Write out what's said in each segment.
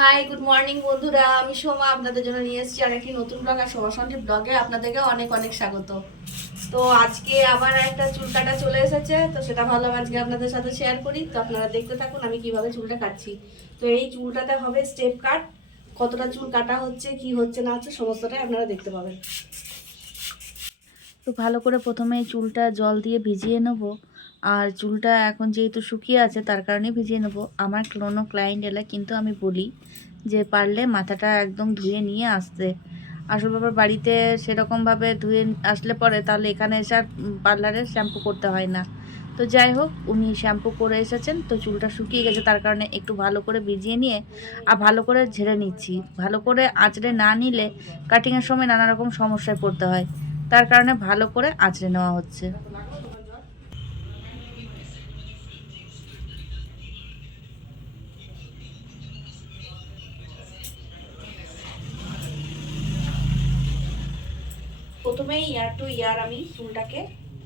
Hi good morning বন্ধুরা, আমি সোমা আপনাদের জন্য নিয়ে এসেছি আর একটি নতুন ব্লগ। আর সোমা সন্দীপ ব্লগে আপনাদেরকে অনেক অনেক স্বাগত। তো আজকে আবার একটা চুল কাটা চলে এসেছে, তো সেটা ভাবলাম আজকে আপনাদের সাথে শেয়ার করি। তো আপনারা দেখতে থাকুন আমি কিভাবে চুলটা কাটছি। তো এই চুলটাতে হবে স্টেপ কাট। কতটা চুল কাটা হচ্ছে, কি হচ্ছে না হচ্ছে, সমস্তটাই আপনারা দেখতে পাবেন। তো ভালো করে প্রথমে চুলটা জল দিয়ে ভিজিয়ে নেব। আর চুলটা এখন যেহেতু শুকিয়ে আছে তার কারণে ভিজিয়ে নেব। আমার কোনো ক্লায়েন্ট এলে কিন্তু আমি বলি যে পারলে মাথাটা একদম ধুয়ে নিয়ে আসতে। আসল ব্যাপার বাড়িতে সেরকমভাবে ধুয়ে আসলে পরে তাহলে এখানে এসে আর পার্লারে শ্যাম্পু করতে হয় না। তো যাই হোক, উনি শ্যাম্পু করে এসেছেন, তো চুলটা শুকিয়ে গেছে তার কারণে একটু ভালো করে ভিজিয়ে নিয়ে আর ভালো করে ঝেড়ে নিচ্ছি। ভালো করে আঁচড়ে না নিলে কাটিংয়ের সময় নানা রকম সমস্যায় পড়তে হয়, তার কারণে ভালো করে আঁচড়ে নেওয়া হচ্ছে। প্রথমেই ইয়ার টু ইয়ার আমি চুলটাকে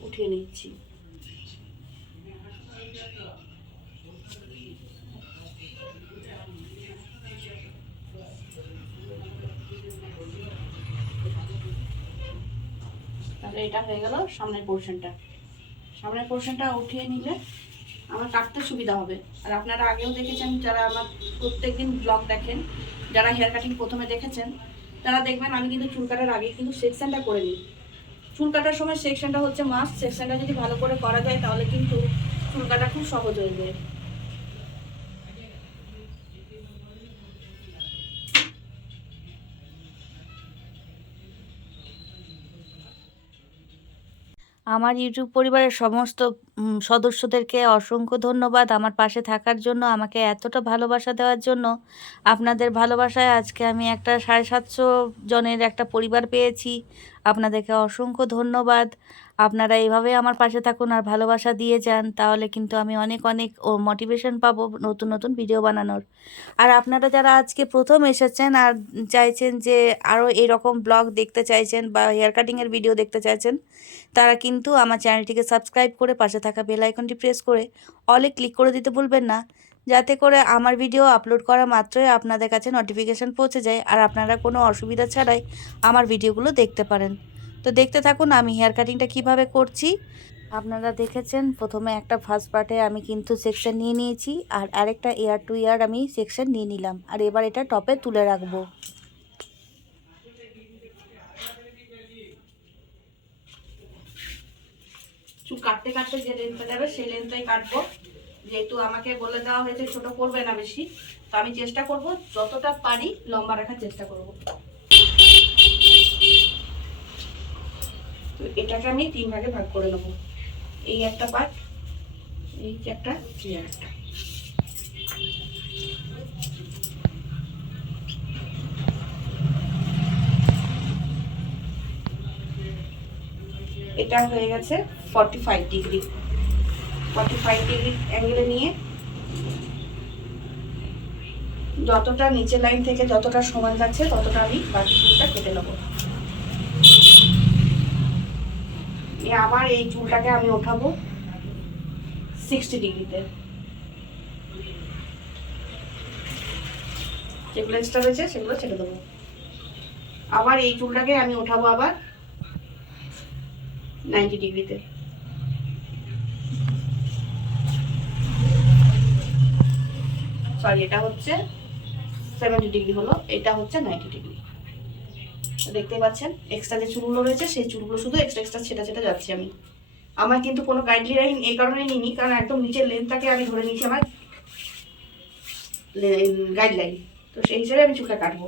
উঠিয়ে নিচ্ছি। তাহলে এটা হয়ে গেল সামনের পোর্শনটা উঠিয়ে নিলে আমার কাটতে সুবিধা হবে। আর আপনারা আগেও দেখেছেন, যারা আমার প্রত্যেকদিন ব্লগ দেখেন, যারা হেয়ার কাটিং প্রথমে দেখেছেন, তারা দেখবেন আমি কিন্তু চুল কাটার আগে কিন্তু সেকশনটা করে নিই। চুল কাটার সময় সেকশনটা হচ্ছে মাস্ট। সেকশনটা যদি ভালো করে করা যায় তাহলে কিন্তু চুল কাটা খুব সহজ হয়ে যায়। আমার ইউটিউব পরিবারের সমস্ত সদস্যদেরকে অসংখ্য ধন্যবাদ আমার পাশে থাকার জন্য, আমাকে এতটা ভালোবাসা দেওয়ার জন্য। আপনাদের ভালোবাসায় আজকে আমি একটা 750 জনের একটা পরিবার পেয়েছি। আপনাদেরকে অসংখ্য ধন্যবাদ। আপনারা এইভাবে আমার পাশে থাকুন আর ভালোবাসা দিয়ে যান, তাহলে কিন্তু আমি অনেক অনেক মোটিভেশন পাবো নতুন নতুন ভিডিও বানানোর। আর আপনারা যারা আজকে প্রথম এসেছেন আর চাইছেন যে আরও এরকম ব্লগ দেখতে চাইছেন বা হেয়ার কাটিংয়ের ভিডিও দেখতে চাইছেন, তারা কিন্তু আমার চ্যানেলটিকে সাবস্ক্রাইব করে পাশে থাকা বেল আইকনটি প্রেস করে অলে ক্লিক করে দিতে ভুলবেন না, যাতে করে আমার ভিডিও আপলোড করা মাত্রই আপনাদের কাছে নোটিফিকেশান পৌঁছে যায় আর আপনারা কোনো অসুবিধা ছাড়াই আমার ভিডিওগুলো দেখতে পারেন। তো দেখতে থাকুন আমি হেয়ার কাটিংটা কিভাবে করছি। আপনারা দেখেছেন প্রথমে একটা ফার্স্ট পার্টে আমি কিন্তু সেকশন নিয়ে নিয়েছি, আর আরেকটা ইয়ার টু ইয়ার আমি সেকশন নিয়ে নিলাম, আর এবার এটা টপে তুলে রাখবো। চুল কাটতে কাটতে যে লেন্থটা যাবে সেই লেন্থটাই কাটবো। যেহেতু আমাকে বলে দেওয়া হয়েছে ছোট করবে না বেশি, তো আমি চেষ্টা করব যতটা পারি লম্বা রাখার চেষ্টা করব। তো এটাকে আমি 3 ভাগে ভাগ করে নেব। এই একটা পার্ট, এই একটা, এই একটা। এটা হয়ে গেছে 45 ডিগ্রি। 45 ডিগ্রি অ্যাঙ্গেলে নিয়ে যতটা নিচের লাইন থেকে যতটা সময় যাচ্ছে ততটা আমি বাকি চুলটা কেটে নেব। আবার এই চুলটাকে আমি ওঠাবো 60 ডিগ্রিতে। যেগুলো এক্সট্রা রয়েছে সেগুলো ছেড়ে দেবো। আবার এই চুলটাকে আমি ওঠাবো আবার 90 ডিগ্রিতে। সরি, এটা হচ্ছে 70 ডিগ্রি হলো, এটা হচ্ছে 90 ডিগ্রি। দেখতে পাচ্ছেন এক্সট্রা যে চুলগুলো রয়েছে সেই চুলগুলো শুধু এক্সট্রা এক্সট্রা ছেটা ছেটা যাচ্ছি আমি। আমার কিন্তু কোনো গাইডলাইন এই কারণেই নিইনি, কারণ একদম নিচের লেন্থটাকে আমি ধরে নিয়েছি আমার গাইডলাইন। তো সেই হিসেবে আমি চুলটা কাটবো।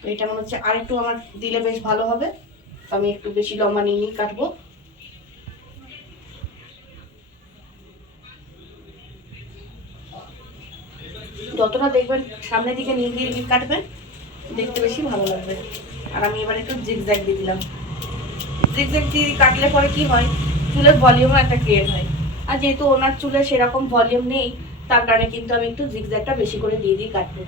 তো এটা মনে হচ্ছে আর একটু আমার দিলে বেশ ভালো হবে, তো আমি একটু বেশি লম্বা নিয়ে কাটবো। যতটা দেখবেন সামনের দিকে নিয়ে দিয়ে কাটবেন, দেখতে বেশি ভালো লাগবে। আর আমি এবার একটু জিগজ্যাগ দিয়ে দিলাম। জিগজ্যাগ দিয়ে কাটলে পরে কি হয়, চুলের ভলিউমও একটা ক্রিয়েট হয়। আর যেহেতু ওনার চুলে সেরকম ভলিউম নেই, তার কারণে কিন্তু আমি একটু জিগজ্যাগটা বেশি করে দিয়ে দিয়ে কাটবো।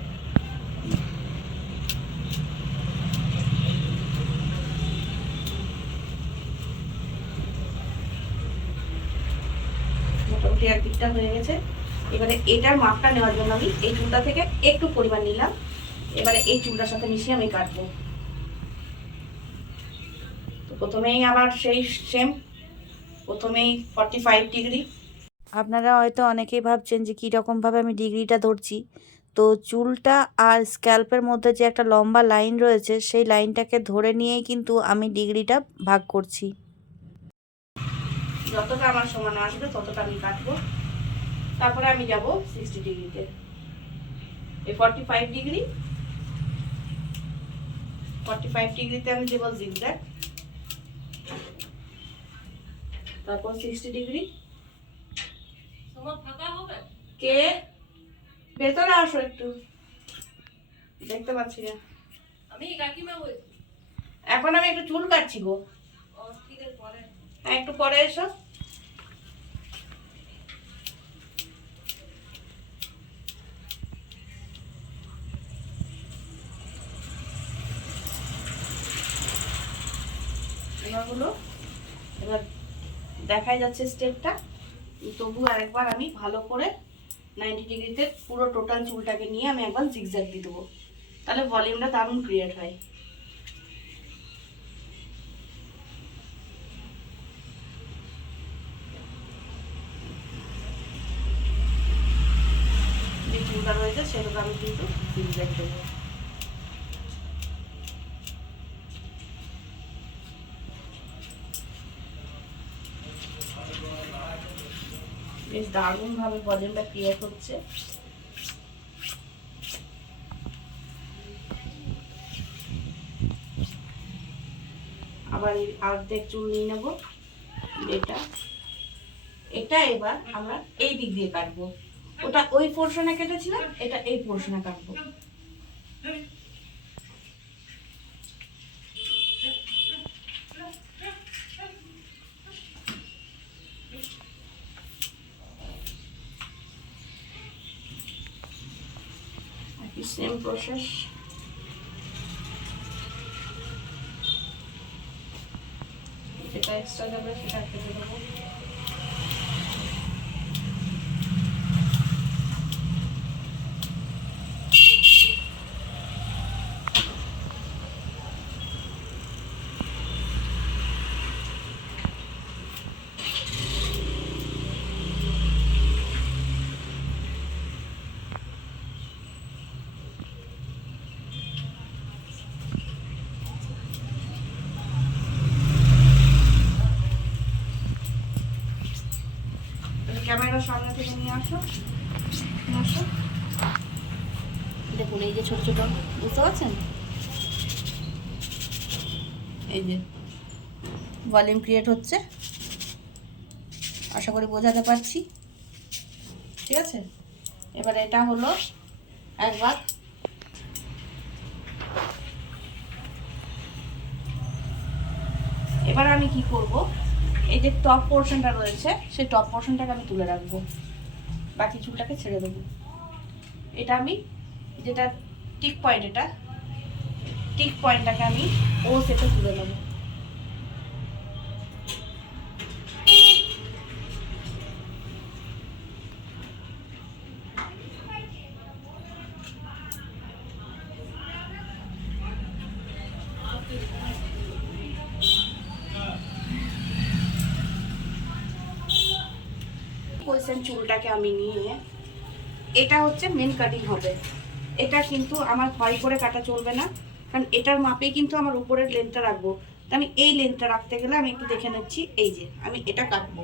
মোটামুটি একদিকটা হয়ে গেছে, এবারে এটার মাপটা নেওয়ার জন্য আমি এই চুলটা থেকে একটু পরিমাণ নিলাম, এবারে এই চুলটার সাথে মিশিয়ে আমি কাটবো। তো প্রথমেই আবার সেই সেম, প্রথমেই 45 ডিগ্রি। আপনারা হয়তো অনেকেই ভাবছেন যে কীরকমভাবে আমি ডিগ্রিটা ধরছি। তো চুলটা আর স্ক্যাল্পের মধ্যে যে একটা লম্বা লাইন রয়েছে সেই লাইনটাকে ধরে নিয়েই কিন্তু আমি ডিগ্রিটা ভাগ করছি। যতটা আমার সমানে আসবে ততটা আমি কাটবো। তারপরে আমি যাব 60 ডিগ্রিতে। এই 45 ডিগ্রি, 45 ডিগ্রিতে আমি দেবো জিগজ্যাগ। তারপর 60 ডিগ্রি। কে ভেতরে আসো, একটু দেখতে পাচ্ছি না। এখন আমি একটু চুল কাটছি গো। হ্যাঁ, একটু পরে এসো। এবার দেখাই যাচ্ছে স্টেপটা, তবু আরেকবার আমি ভালো করে 90 ডিগ্রিতে পুরো টোটাল চুলটাকে নিয়ে আমি একবার জিগজ্যাগ দিয়ে দেবো, তাহলে ভলিউমটা দারুণ ক্রিয়েট হয়। যে চুলটা রয়েছে সেটাকে আমি কিন্তু জিগজ্যাগ দেবো। বেশ দারুণভাবে ভলিউমটা ক্রিয়েট হচ্ছে। আবার অর্ধেক চুল নিয়ে নেবো। এটা এবার আমরা এই দিক দিয়ে কাটবো। ওটা ওই পোর্শনে কেটেছিলাম, এটা এই পোর্শনে কাটবো। Same process. যেটা এক্সট্রা যাবে সেটা কেটে দেবো। ক্যামেরার সামনে থেকে নিয়ে আসো। দেখুন এই যে ছোট ছোট, বুঝতে পারছেন? এই যে ভলিউম ক্রিয়েট হচ্ছে, আশা করি বোঝাতে পারছি। ঠিক আছে, এবার এটা হলো একবার এবার আমি কি করব, এই যে টপ পোর্শনটা রয়েছে সেই টপ পোর্শনটাকে আমি তুলে রাখবো, বাকি চুলটাকে ছেড়ে দেবো। এটা আমি যেটা টিক পয়েন্ট, এটা টিক পয়েন্টটাকে আমি ও সেটে তুলে নেবো। চুলটাকে আমি নিয়ে, এটা হচ্ছে মেন কাটিং হবে। এটা কিন্তু আমার ভয় করে কাটা চলবে না, কারণ এটার মাপে কিন্তু আমার উপরের লেন্থটা রাখবো। তো আমি এই লেন্থটা রাখতে গেলে আমি একটু দেখে নিচ্ছি, এই যে আমি এটা কাটবো।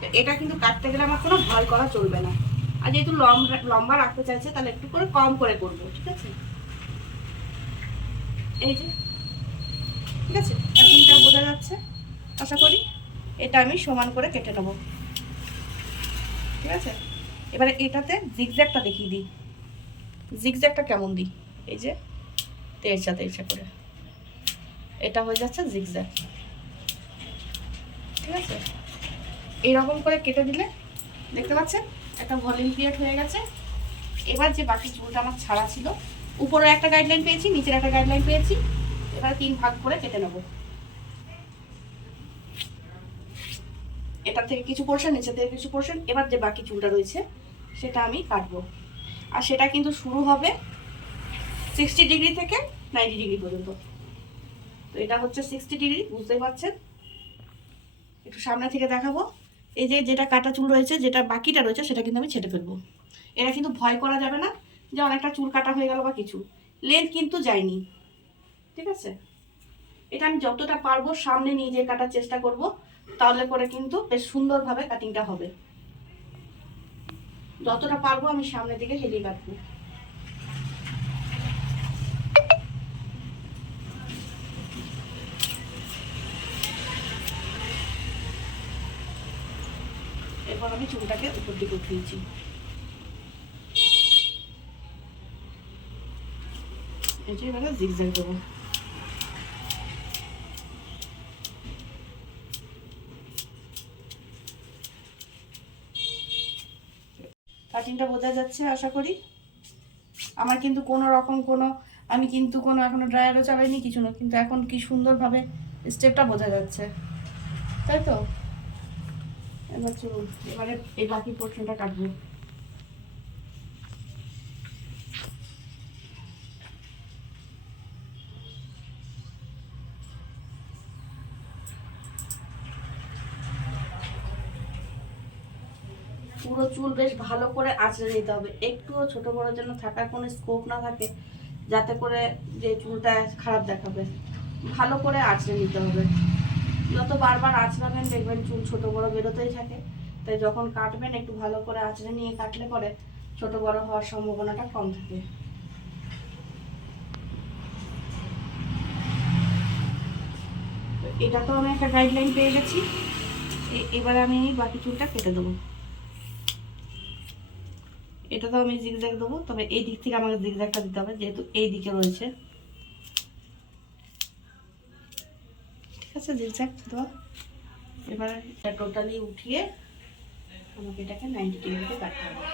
তো এটা কিন্তু কাটতে গেলে আমার কোনো ভয় করা চলবে না। আর যেহেতু লম্বা রাখতে চাইছে তাহলে একটু করে কম করে করবো। ঠিক আছে, এই যে ঠিক আছে, কাটিংটা বোঝা যাচ্ছে আশা করি। এটা আমি সমান করে কেটে নেবো। ঠিক আছে, এবারে এটাতে জিগজ্যাগটা দেখিয়ে দিই। জিগজ্যাগটা কেমন দিই, এই যে তেরচা তেরচা করে, এটা হয়ে যাচ্ছে জিগজ্যাগ। ঠিক আছে, এইরকম করে কেটে দিলে দেখতে পাচ্ছেন একটা ভলিউম ক্রিয়েট হয়ে গেছে। এবার যে বাকি চুলটা আমার ছাড়া ছিল, উপরে একটা গাইডলাইন পেয়েছি, নিচের একটা গাইডলাইন পেয়েছি, এবার 3 ভাগ করে কেটে নেব। এটা থেকে কিছু পোর্শন, নিচে থেকে কিছু পোর্শন। এবার যে বাকি চুলটা রয়েছে সেটা আমি কাটবো। আর সেটা কিন্তু শুরু হবে 60 ডিগ্রি থেকে 90 ডিগ্রি পর্যন্ত। তো এটা হচ্ছে 60 ডিগ্রি, বুঝতেই পারছেন। একটু সামনে থেকে দেখাবো। এই যে যেটা কাটা চুল রয়েছে, যেটা বাকিটা রয়েছে, সেটা কিন্তু আমি ছেটে ফেলবো। এটা কিন্তু ভয় করা যাবে না যে অনেকটা চুল কাটা হয়ে গেল বা কিছু, লেন্থ কিন্তু যায়নি, ঠিক আছে। এটা আমি যতটা পারবো সামনে নিয়ে যেয়ে কাটার চেষ্টা করব, তাহলে করে কিন্তু বেশ সুন্দরভাবে কাটিংটা হবে। যতটা পারবো আমি সামনের দিকে হেলিয়ে কাটবো। এরপর আমি চুলটাকে উপর দিকে উঠিয়েছি। এই যে এবারে জিগজ্যাগ দেবো। কাটিংটা বোঝা যাচ্ছে আশা করি। আমার কিন্তু কোনো রকম আমি কিন্তু এখনো ড্রায়ারও চালাইনি, কিছু না, কিন্তু এখন কি সুন্দরভাবে স্টেপটা বোঝা যাচ্ছে, তাই তো। এবার চলুন, এবারে এই বাকি পোর্শনটা কাটবো। পুরো চুল বেশ ভালো করে আঁচড়ে নিতে হবে, একটুও ছোট বড় যেন থাকার কোনো স্কোপ না থাকে, যাতে করে যে চুলটা খারাপ দেখাবে। ভালো করে আঁচড়ে নিতে হবে। যত বারবার আঁচড়াবেন দেখবেন চুল ছোট বড় বেরোতেই থাকে। তাই যখন কাটবেন একটু ভালো করে আঁচড়ে নিয়ে কাটলে পরে ছোট বড় হওয়ার সম্ভাবনাটা কম থাকে। এটা তো আমি একটা গাইডলাইন পেয়ে গেছি। এবার আমি বাকি চুলটা কেটে দেবো। এটা তো আমি জিগজ্যাগ দেবো, তবে এই দিক থেকে আমাকে জিগজ্যাগটা দিতে হবে, যেহেতু এই দিকে রয়েছে, ঠিক আছে। জিগজ্যাগ দেওয়া। এবার এটা টোটালি উঠিয়ে আমাকে এটাকে 90 ডিগ্রিতে কাটতে হবে।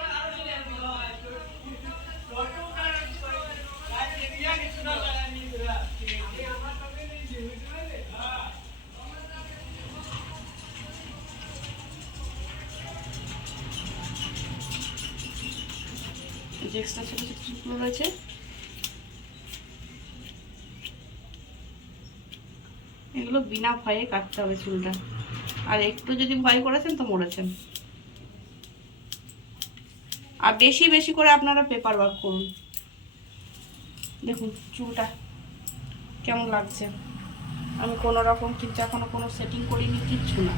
যে এক্সট্রা ছোটো ছোটো চুলগুলো রয়েছে, এগুলো বিনা ভয়ে কাটতে হবে চুলটা। আর একটু যদি ভয় করেছেন তো মরেছেন। আর বেশি বেশি করে আপনারা পেপার ওয়ার্ক করুন। দেখুন চুলটা কেমন লাগছে। আমি কোনো রকম কিন্তু এখনো কোনো সেটিং করিনি, কিচ্ছু না।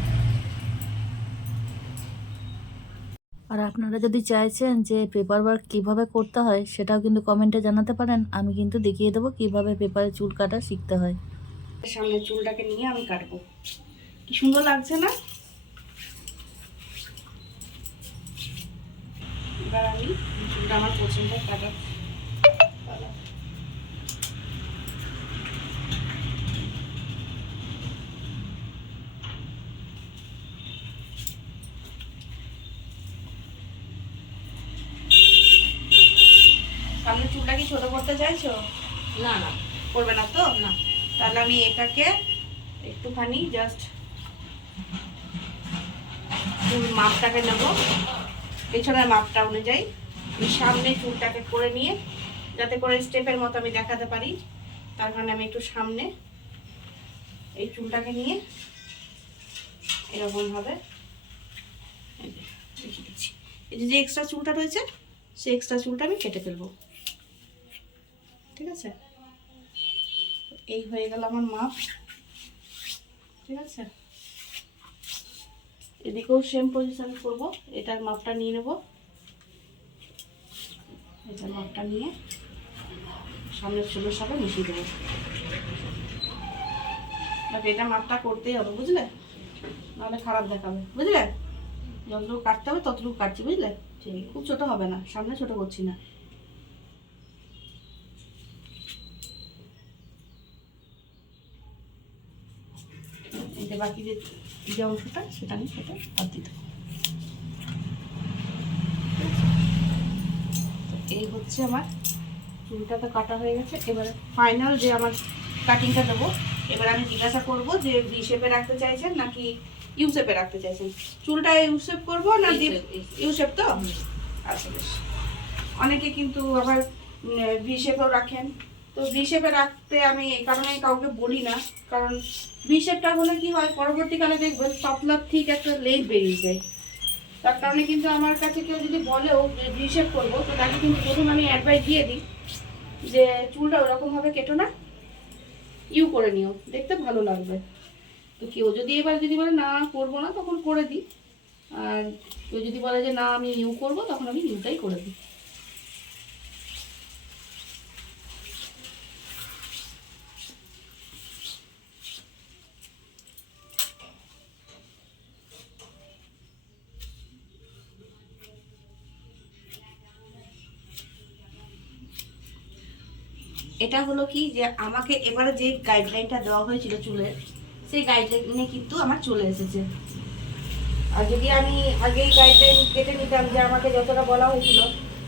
আর আপনারা যদি চাইছেন যে পেপার ওয়ার্ক কীভাবে করতে হয়, সেটাও কিন্তু কমেন্টে জানাতে পারেন। আমি কিন্তু দেখিয়ে দেবো কীভাবে পেপারে চুল কাটা শিখতে হয়। সামনের চুলটাকে নিয়ে আমি কাটবো। কি সুন্দর লাগছে না? এবার আমি চুলটা আমার পছন্দ কাটা। সামনের চুলটা কি ছোট করতে চাইছো? না না, করবে না তো? না। তাহলে আমি এটাকে একটুখানি জাস্ট চুল মাপটাকে নেব, পেছনের মাপটা অনুযায়ী আমি সামনে চুলটাকে করে নিয়ে, যাতে করে স্টেপের মতো আমি দেখাতে পারি, তার কারণে আমি একটু সামনে এই চুলটাকে নিয়ে এরকমভাবে রেখে দিচ্ছি। এই যে এক্সট্রা চুলটা রয়েছে, সেই এক্সট্রা চুলটা আমি কেটে ফেলবো, ঠিক আছে। এই হয়ে গেল আমার মাপ, ঠিক আছে। এদিকেও সেম পজিশন করব। এটার মাপটা নিয়ে নেব, এটার মাপটা নিয়ে সামনের চুলের সাথে মিশিয়ে দেবো। এটা মাপটা করতেই হবে, বুঝলে, নাহলে খারাপ দেখাবে, বুঝলে। যতটুকু কাটতে হবে ততটুকু কাটছি, বুঝলে। ঠিক, খুব ছোট হবে না, সামনে ছোট করছি না। এটা বাকি যে অংশটা, সেটা আমি কেটে বাদ দিতে। এই হচ্ছে আমার চুলটা তো কাটা হয়ে গেছে। এবারে ফাইনাল যে আমার কাটিংটা দেবো, এবার আমি জিজ্ঞাসা করবো যে ভি শেপে রাখতে চাইছেন নাকি ইউ শেপে রাখতে চাইছেন। চুলটা ইউ শেপ করবো না ইউ শেপ? তো আচ্ছা বেশ। অনেকে কিন্তু আবার ভি শেপেও রাখেন, তো ভি শেপে রাখতে আমি এই কারণে কাউকে বলি না, কারণ ভি শেপটা হলে কি হয় পরবর্তীকালে দেখবেন পাতলা ঠিক একটা লেজ বেরিয়ে যায়। তার কারণে কিন্তু আমার কাছে কেউ যদি বলেও যে ভি শেপ করবো, তো তাকে কিন্তু প্রথম আমি অ্যাডভাইস দিয়ে দিই যে চুলটা ওরকমভাবে কেটো না, ইউ করে নিও, দেখতে ভালো লাগবে। তো কেউ যদি এবার যদি বলে না করবো না, তখন করে দিই। আর কেউ যদি বলে যে না আমি ইউ করবো, তখন আমি ইউটাই করে দিই। এটা হলো কি যে আমাকে এবারে যে গাইডলাইনটা দেওয়া হয়েছিল চুলের, সেই গাইডলাইনে কিন্তু আমার চলে এসেছে। আর যদি আমি আগেই গাইডলাইন কেটে নিতাম যে আমাকে যতটা বলা হয়েছিল,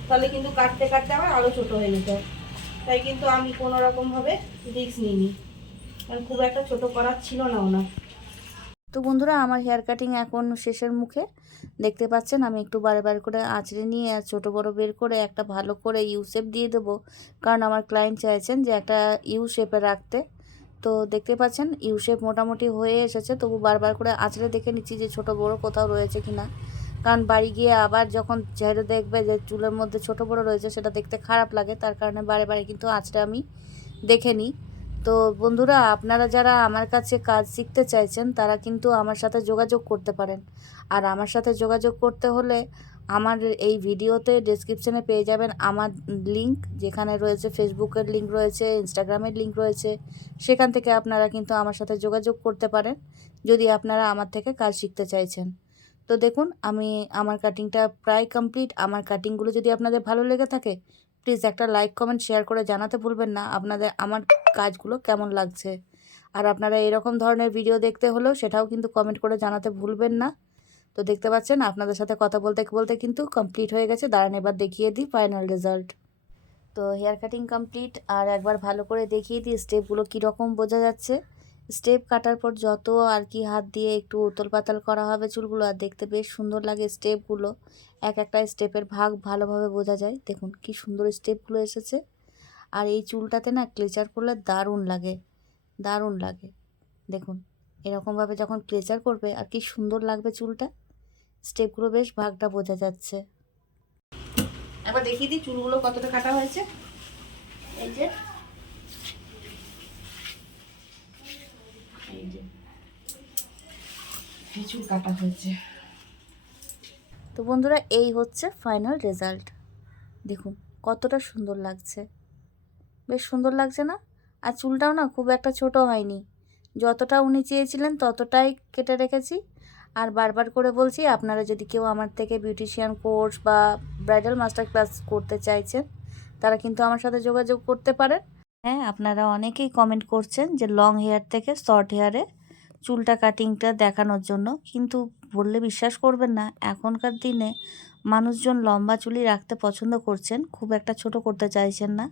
তাহলে কিন্তু কাটতে কাটতে আমার আরও ছোটো হয়ে যেত। তাই কিন্তু আমি কোনো রকমভাবে রিস্ক নিইনি, কারণ খুব একটা ছোট করার ছিল না ওনার। তো বন্ধুরা, আমার হেয়ার কাটিং এখন শেষের মুখে। দেখতে পাচ্ছেন আমি একটু বারে বারে করে আঁচড়ে নিয়ে ছোটো বড়ো বের করে একটা ভালো করে ইউ শেপ দিয়ে দেবো, কারণ আমার ক্লায়েন্ট চাইছেন যে একটা ইউ শেপে রাখতে। তো দেখতে পাচ্ছেন ইউ শেপ মোটামুটি হয়ে এসেছে, তবু বারবার করে আঁচড়ে দেখে নিচ্ছি যে ছোটো বড়ো কোথাও রয়েছে কি না, কারণ বাড়ি গিয়ে আবার যখন ঝেড়ে দেখবে যে চুলের মধ্যে ছোটো বড়ো রয়েছে, সেটা দেখতে খারাপ লাগে। তার কারণে বারে বারে কিন্তু আঁচড়ে আমি দেখে নিই। তো বন্ধুরা, আপনারা যারা আমার কাছে কাজ শিখতে চাইছেন, তারা কিন্তু আমার সাথে যোগাযোগ করতে পারেন। আর আমার সাথে যোগাযোগ করতে হলে আমার এই ভিডিওতে ডেসক্রিপশনে পেয়ে যাবেন আমার লিংক, যেখানে রয়েছে ফেসবুকের লিংক রয়েছে, ইনস্টাগ্রামের লিংক রয়েছে। সেখান থেকে আপনারা কিন্তু আমার সাথে যোগাযোগ করতে পারেন যদি আপনারা আমার থেকে কাজ শিখতে চাইছেন। তো দেখুন, আমি আমার কাটিংটা প্রায় কমপ্লিট। আমার কাটিংগুলো যদি আপনাদের ভালো লেগে থাকে, প্লিজ একটা লাইক কমেন্ট শেয়ার করে জানাতে ভুলবেন না আপনাদের আমার কাজগুলো কেমন লাগছে। আর আপনারা এরকম ধরনের ভিডিও দেখতে হলেও সেটাও কিন্তু কমেন্ট করে জানাতে ভুলবেন না। তো দেখতে পাচ্ছেন আপনাদের সাথে কথা বলতে বলতে কিন্তু কমপ্লিট হয়ে গেছে। দাঁড়ান এবার দেখিয়ে দিই ফাইনাল রেজাল্ট। তো হেয়ার কাটিং কমপ্লিট, আর একবার ভালো করে দেখিয়ে দিই স্টেপগুলো কীরকম বোঝা যাচ্ছে। স্টেপ কাটার পর যত আর কি হাত দিয়ে একটু উতল পাতাল করা হবে চুলগুলো, আর দেখতে বেশ সুন্দর লাগে স্টেপগুলো। এক একটা স্টেপের ভাগ ভালোভাবে বোঝা যায়। দেখুন কি সুন্দর স্টেপগুলো এসেছে। আর এই চুলটাতে না ক্লেচার করলে দারুণ লাগে, দারুণ লাগে। দেখুন এরকমভাবে যখন ক্লেচার করবে আর কি সুন্দর লাগবে চুলটা। স্টেপগুলো বেশ ভাগটা বোঝা যাচ্ছে। একবার দেখিয়ে দিই চুলগুলো কতটা কাটা হয়েছে। এই যে এই যে এই চুল কাটা হয়েছে। তো বন্ধুরা, এই হচ্ছে ফাইনাল রেজাল্ট। দেখুন কতটা সুন্দর লাগছে, বেশ সুন্দর লাগছে না? আর চুলটাও না খুব একটা ছোট হয়নি, যতটা উনি চেয়েছিলেন ততটাই কেটে রেখেছি। আর বারবার করে বলছি, আপনারা যদি কেউ আমার থেকে বিউটিশিয়ান কোর্স বা ব্রাইডাল মাস্টার ক্লাস করতে চাইছেন, তারা কিন্তু আমার সাথে যোগাযোগ করতে পারেন। হ্যাঁ, আপনারা অনেকেই কমেন্ট করছেন যে লং হেয়ার থেকে শর্ট হেয়ারে চুলটা কাটিংটা দেখানোর জন্য, কিন্তু বললে বিশ্বাস করবেন না, এখনকার দিনে মানুষজন লম্বা চুলই রাখতে পছন্দ করছেন, খুব একটা ছোট করতে চাইছেন না।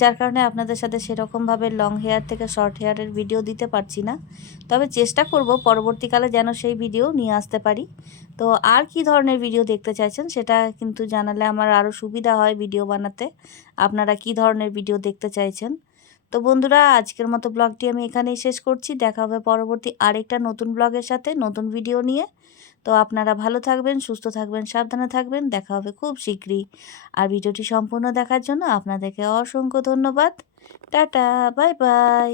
যার কারণে আপনাদের সাথে সেরকমভাবে লং হেয়ার থেকে শর্ট হেয়ারের ভিডিও দিতে পারছি না। তবে চেষ্টা করব পরবর্তীকালে যেন সেই ভিডিও নিয়ে আসতে পারি। তো আর কি ধরনের ভিডিও দেখতে চাইছেন সেটা কিন্তু জানালে আমার আরও সুবিধা হয় ভিডিও বানাতে। আপনারা কি ধরনের ভিডিও দেখতে চাইছেন। তো বন্ধুরা, আজকের মতো ব্লগটি আমি এখানেই শেষ করছি। দেখা হবে পরবর্তী আরেকটা নতুন ব্লগের সাথে, নতুন ভিডিও নিয়ে। তো আপনারা ভালো থাকবেন, সুস্থ থাকবেন, সাবধানে থাকবেন। দেখা হবে খুব শীঘ্রই। আর ভিডিওটি সম্পূর্ণ দেখার জন্য আপনাদেরকে অসংখ্য ধন্যবাদ। Tata, bye bye.